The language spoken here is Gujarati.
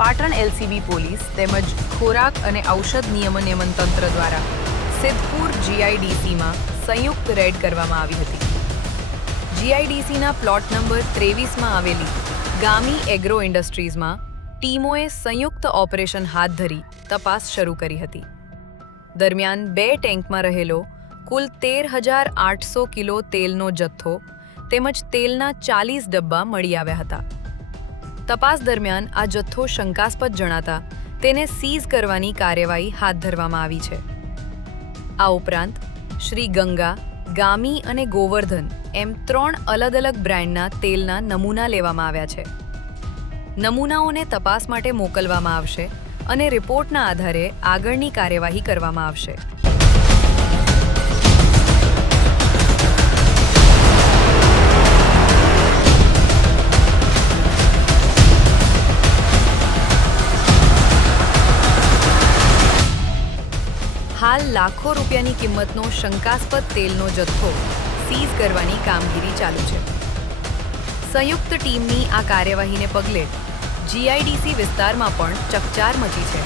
પાટણ એલસીબી પોલીસ તેમજ ખોરાક અને ઔષધ નિયમન તંત્ર દ્વારા સિદ્ધપુર જીઆઈડીસીમાં સંયુક્ત રેડ કરવામાં આવી હતી। જીઆઈડીસીના પ્લોટ નંબર 23માં આવેલી ગામી એગ્રો ઇન્ડસ્ટ્રીઝમાં ટીમોએ સંયુક્ત ઓપરેશન હાથ ધરી તપાસ શરૂ કરી હતી। દરમિયાન 2 ટેન્કમાં રહેલો કુલ 13,800 કિલો તેલનો જથ્થો તેમજ તેલના 40 ડબ્બા મળી આવ્યા હતા। તપાસ દરમિયાન આ જથ્થો શંકાસ્પદ જણાતા તેને સીઝ કરવાની કાર્યવાહી હાથ ધરવામાં આવી છે। આ ઉપરાંત શ્રી ગંગા, ગામી અને ગોવર્ધન એમ 3 અલગ-અલગ બ્રાન્ડના તેલના નમૂના લેવામાં આવ્યા છે। નમૂનાઓને તપાસ માટે મોકલવામાં આવશે અને રિપોર્ટના આધારે આગળની કાર્યવાહી કરવામાં આવશે। હાલ લાખો રૂપિયાની કિંમતનો શંકાસ્પદ તેલનો જથ્થો સીઝ કરવાની કામગીરી ચાલુ છે। સંયુક્ત ટીમની આ કાર્યવાહીને પગલે જીઆઈડીસી વિસ્તારમાં પણ ચકચાર મચી છે।